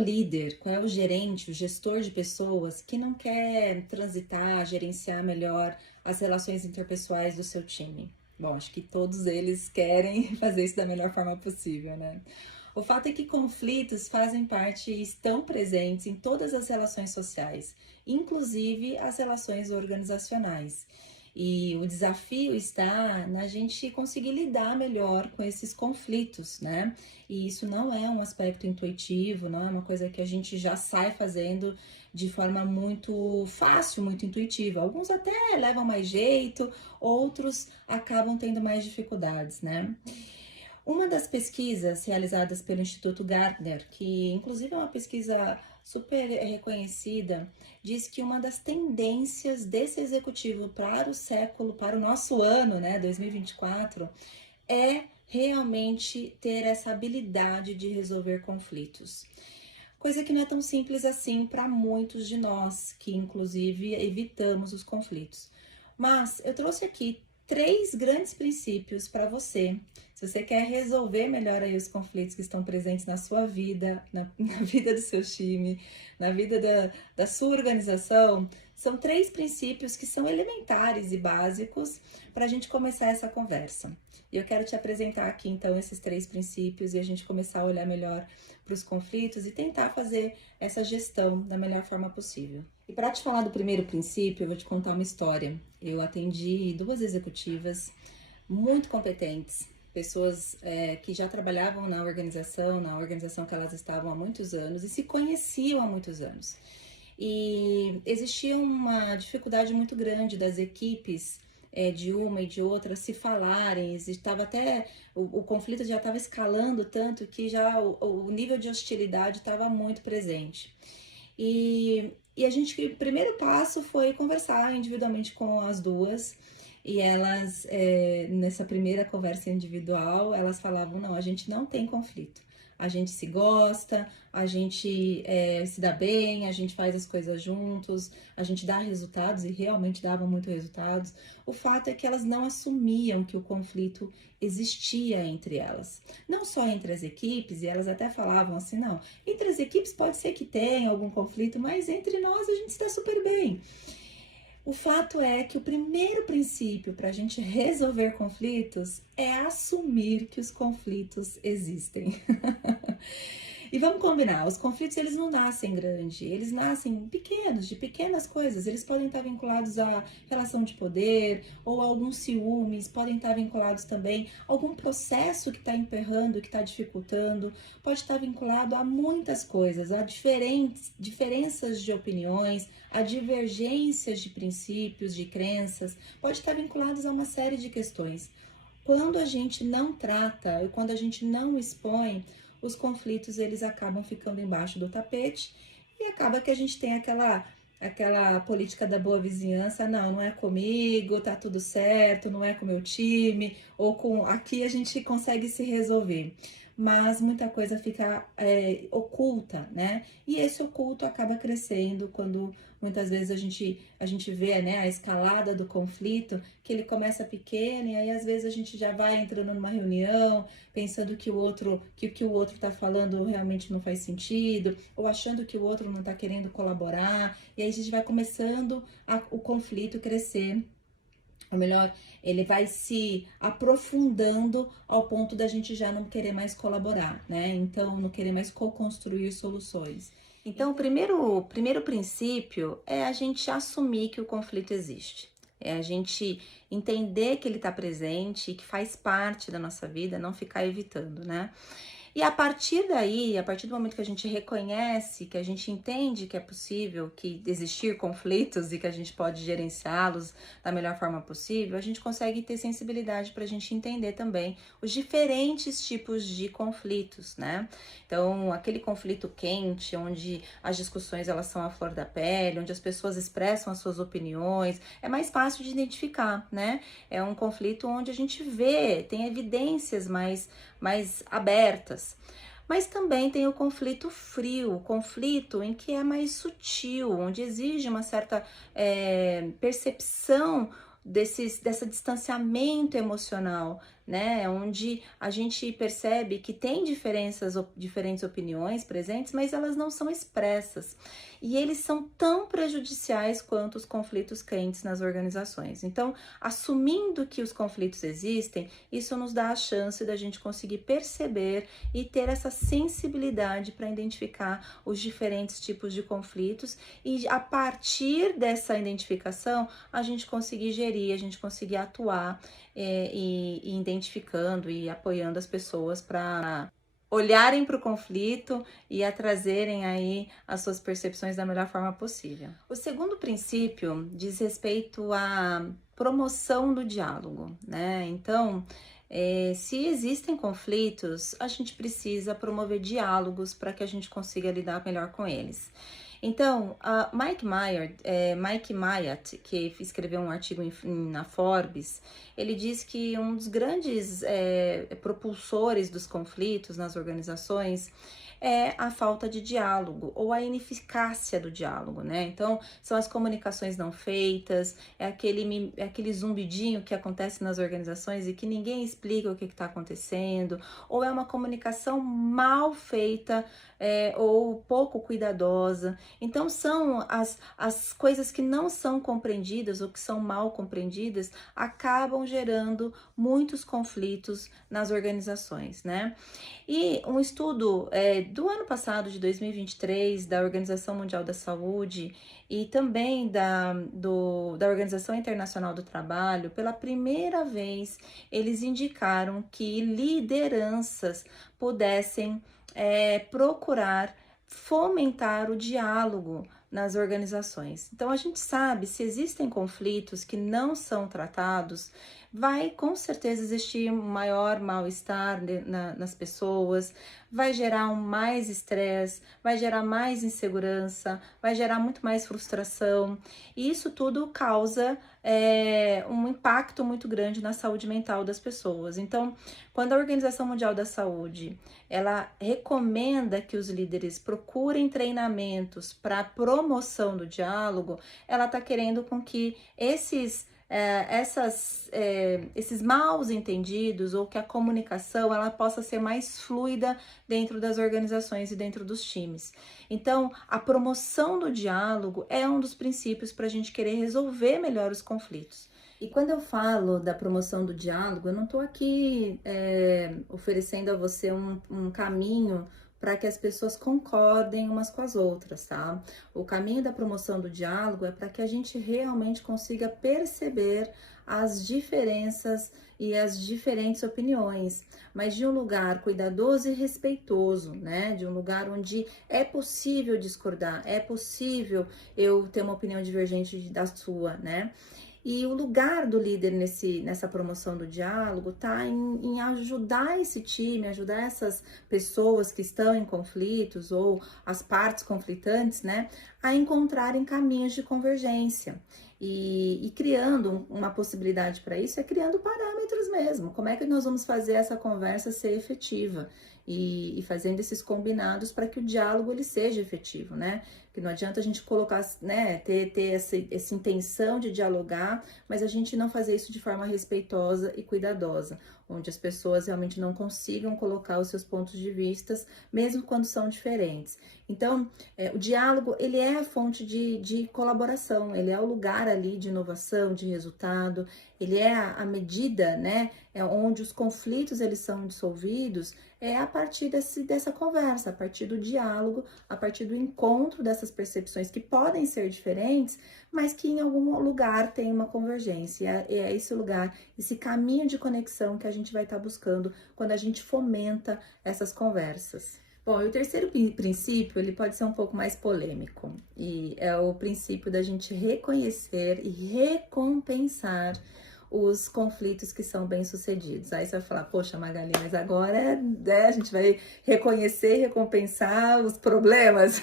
o líder, qual é o gerente, o gestor de pessoas que não quer transitar, gerenciar melhor as relações interpessoais do seu time? Bom, acho que todos eles querem fazer isso da melhor forma possível, né? O fato é que conflitos fazem parte e estão presentes em todas as relações sociais, inclusive as relações organizacionais. E o desafio está na gente conseguir lidar melhor com esses conflitos, né? E isso não é um aspecto intuitivo, não é uma coisa que a gente já sai fazendo de forma muito fácil, muito intuitiva. Alguns até levam mais jeito, outros acabam tendo mais dificuldades, né? Uma das pesquisas realizadas pelo Instituto Gartner, que inclusive é uma pesquisa super reconhecida, diz que uma das tendências desse executivo para o século, para o nosso ano, né, 2024, é realmente ter essa habilidade de resolver conflitos. Coisa que não é tão simples assim para muitos de nós, que inclusive evitamos os conflitos. Mas eu trouxe aqui 3 grandes princípios para você. Se você quer resolver melhor aí os conflitos que estão presentes na sua vida, na vida do seu time, na vida da sua organização, são 3 princípios que são elementares e básicos para a gente começar essa conversa. E eu quero te apresentar aqui então esses 3 princípios e a gente começar a olhar melhor para os conflitos e tentar fazer essa gestão da melhor forma possível. E para te falar do primeiro princípio, eu vou te contar uma história. Eu atendi 2 executivas muito competentes, pessoas que já trabalhavam na organização que elas estavam há muitos anos e se conheciam há muitos anos. E existia uma dificuldade muito grande das equipes de uma e de outra se falarem, estava até o conflito já estava escalando tanto que já o nível de hostilidade estava muito presente. E o primeiro passo foi conversar individualmente com as duas. E elas, nessa primeira conversa individual, elas falavam, não, a gente não tem conflito. A gente se gosta, a gente se dá bem, a gente faz as coisas juntos, a gente dá resultados e realmente dava muito resultados. O fato é que elas não assumiam que o conflito existia entre elas. Não só entre as equipes, e elas até falavam assim, não, entre as equipes pode ser que tenha algum conflito, mas entre nós a gente está super bem. O fato é que o primeiro princípio para a gente resolver conflitos é assumir que os conflitos existem. E vamos combinar, os conflitos eles não nascem grandes, eles nascem pequenos, de pequenas coisas. Eles podem estar vinculados à relação de poder ou a alguns ciúmes, podem estar vinculados também a algum processo que está emperrando, que está dificultando, pode estar vinculado a muitas coisas, a diferenças de opiniões, a divergências de princípios, de crenças, pode estar vinculados a uma série de questões. Quando a gente não trata e quando a gente não expõe, os conflitos eles acabam ficando embaixo do tapete e acaba que a gente tem aquela política da boa vizinhança, não é comigo, tá tudo certo, não é com o meu time, ou com aqui a gente consegue se resolver. Mas muita coisa fica oculta, né? E esse oculto acaba crescendo quando muitas vezes a gente vê, né, a escalada do conflito, que ele começa pequeno e aí às vezes a gente já vai entrando numa reunião pensando que o que o outro tá falando realmente não faz sentido, ou achando que o outro não tá querendo colaborar, e aí a gente vai começando o conflito crescer. Ou melhor, ele vai se aprofundando ao ponto da gente já não querer mais colaborar, né? Então, não querer mais co-construir soluções. Então, o primeiro princípio é a gente assumir que o conflito existe. É a gente entender que ele está presente e que faz parte da nossa vida, não ficar evitando, né? E a partir daí, a partir do momento que a gente reconhece, que a gente entende que é possível que existir conflitos e que a gente pode gerenciá-los da melhor forma possível, a gente consegue ter sensibilidade para a gente entender também os diferentes tipos de conflitos, né? Então, aquele conflito quente, onde as discussões elas são à flor da pele, onde as pessoas expressam as suas opiniões, é mais fácil de identificar, né? É um conflito onde a gente vê, tem evidências mais abertas. Mas também tem o conflito frio, o conflito em que é mais sutil, onde exige uma certa percepção desse distanciamento emocional, né? Onde a gente percebe que tem diferentes opiniões presentes, mas elas não são expressas. E eles são tão prejudiciais quanto os conflitos quentes nas organizações. Então, assumindo que os conflitos existem, isso nos dá a chance da gente conseguir perceber e ter essa sensibilidade para identificar os diferentes tipos de conflitos e a partir dessa identificação a gente conseguir gerir, a gente conseguir atuar e identificando e apoiando as pessoas para olharem para o conflito e a trazerem aí as suas percepções da melhor forma possível. O segundo princípio diz respeito à promoção do diálogo, né? Então, se existem conflitos, a gente precisa promover diálogos para que a gente consiga lidar melhor com eles. Então, Mike Myatt, que escreveu um artigo na Forbes, ele diz que um dos grandes propulsores dos conflitos nas organizações é a falta de diálogo ou a ineficácia do diálogo, né? Então, são as comunicações não feitas, é aquele zumbidinho que acontece nas organizações e que ninguém explica o que está acontecendo, ou é uma comunicação mal feita ou pouco cuidadosa. Então, são as coisas que não são compreendidas ou que são mal compreendidas, acabam gerando muitos conflitos nas organizações, né? E um estudo do ano passado, de 2023, da Organização Mundial da Saúde e também da Organização Internacional do Trabalho, pela primeira vez, eles indicaram que lideranças pudessem procurar fomentar o diálogo nas organizações. Então, a gente sabe, se existem conflitos que não são tratados, vai com certeza existir um maior mal-estar nas pessoas, vai gerar mais estresse, vai gerar mais insegurança, vai gerar muito mais frustração, e isso tudo causa um impacto muito grande na saúde mental das pessoas. Então, quando a Organização Mundial da Saúde ela recomenda que os líderes procurem treinamentos para promoção do diálogo, ela está querendo com que esses maus entendidos ou que a comunicação ela possa ser mais fluida dentro das organizações e dentro dos times. Então, a promoção do diálogo é um dos princípios para a gente querer resolver melhor os conflitos. E quando eu falo da promoção do diálogo, eu não estou aqui oferecendo a você um caminho para que as pessoas concordem umas com as outras, tá? O caminho da promoção do diálogo é para que a gente realmente consiga perceber as diferenças e as diferentes opiniões, mas de um lugar cuidadoso e respeitoso, né? De um lugar onde é possível discordar, é possível eu ter uma opinião divergente da sua, né? E o lugar do líder nessa promoção do diálogo está em ajudar esse time, ajudar essas pessoas que estão em conflitos ou as partes conflitantes, né, a encontrarem caminhos de convergência. E criando uma possibilidade para isso é criando parâmetros mesmo. Como é que nós vamos fazer essa conversa ser efetiva? E fazendo esses combinados para que o diálogo ele seja efetivo, né? Que não adianta a gente colocar, né, ter essa intenção de dialogar, mas a gente não fazer isso de forma respeitosa e cuidadosa, onde as pessoas realmente não consigam colocar os seus pontos de vista, mesmo quando são diferentes. Então, o diálogo, ele é a fonte de colaboração, ele é o lugar ali de inovação, de resultado, ele é a medida, né, onde os conflitos eles são dissolvidos, a partir dessa conversa, a partir do diálogo, a partir do encontro dessas percepções que podem ser diferentes, mas que em algum lugar tem uma convergência. É esse lugar, esse caminho de conexão que a gente vai estar buscando quando a gente fomenta essas conversas. Bom, e o terceiro princípio, ele pode ser um pouco mais polêmico, e é o princípio da gente reconhecer e recompensar os conflitos que são bem-sucedidos. Aí você vai falar, poxa, Magali, mas agora a gente vai reconhecer e recompensar os problemas?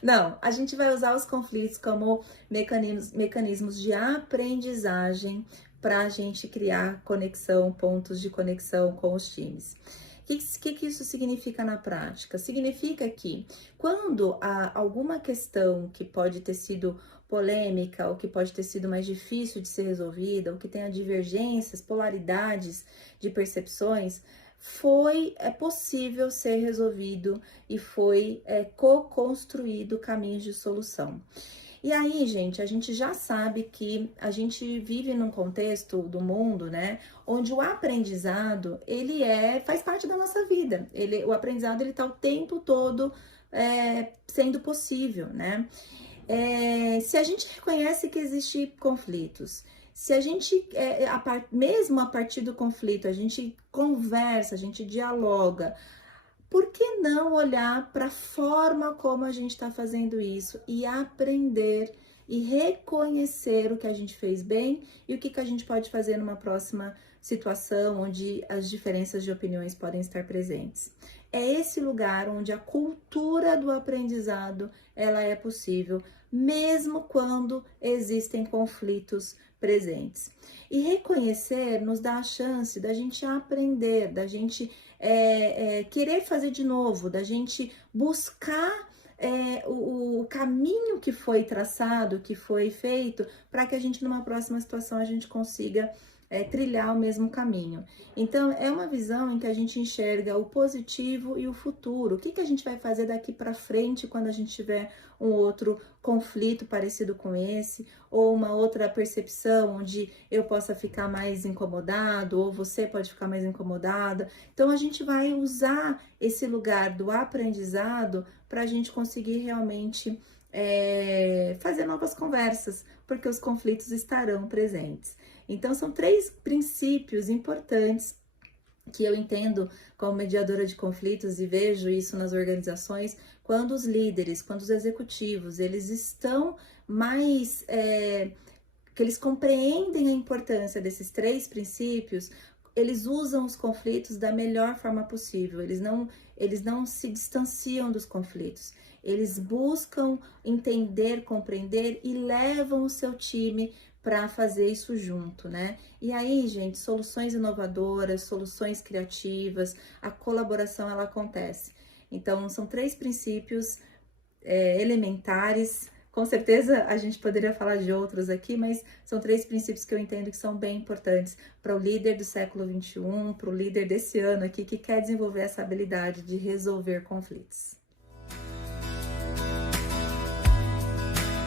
Não, a gente vai usar os conflitos como mecanismos de aprendizagem para a gente criar conexão, pontos de conexão com os times. O que isso significa na prática? Significa que quando há alguma questão que pode ter sido polêmica, ou que pode ter sido mais difícil de ser resolvida, ou que tenha divergências, polaridades de percepções, foi possível ser resolvido e foi co-construído caminhos de solução. E aí, gente, a gente já sabe que a gente vive num contexto do mundo, né, onde o aprendizado, ele faz parte da nossa vida. O aprendizado, ele tá o tempo todo sendo possível, né? Se a gente reconhece que existem conflitos, se a gente, mesmo a partir do conflito, a gente conversa, a gente dialoga, por que não olhar para a forma como a gente está fazendo isso e aprender e reconhecer o que a gente fez bem e o que a gente pode fazer numa próxima situação onde as diferenças de opiniões podem estar presentes? É esse lugar onde a cultura do aprendizado ela é possível, mesmo quando existem conflitos presentes. E reconhecer nos dá a chance da gente aprender, da gente querer fazer de novo, da gente buscar o caminho que foi traçado, que foi feito, para que a gente, numa próxima situação, a gente consiga trilhar o mesmo caminho. Então, é uma visão em que a gente enxerga o positivo e o futuro. O que a gente vai fazer daqui para frente quando a gente tiver um outro conflito parecido com esse, ou uma outra percepção onde eu possa ficar mais incomodado, ou você pode ficar mais incomodada. Então, a gente vai usar esse lugar do aprendizado para a gente conseguir realmente fazer novas conversas, porque os conflitos estarão presentes. Então, são 3 princípios importantes que eu entendo como mediadora de conflitos e vejo isso nas organizações, quando os líderes, quando os executivos, eles estão mais, que eles compreendem a importância desses 3 princípios, eles usam os conflitos da melhor forma possível, eles não se distanciam dos conflitos, eles buscam entender, compreender e levam o seu time para fazer isso junto, né? E aí, gente, soluções inovadoras, soluções criativas, a colaboração ela acontece. Então, são 3 princípios elementares. Com certeza a gente poderia falar de outros aqui, mas são 3 princípios que eu entendo que são bem importantes para o líder do século XXI, para o líder desse ano aqui que quer desenvolver essa habilidade de resolver conflitos.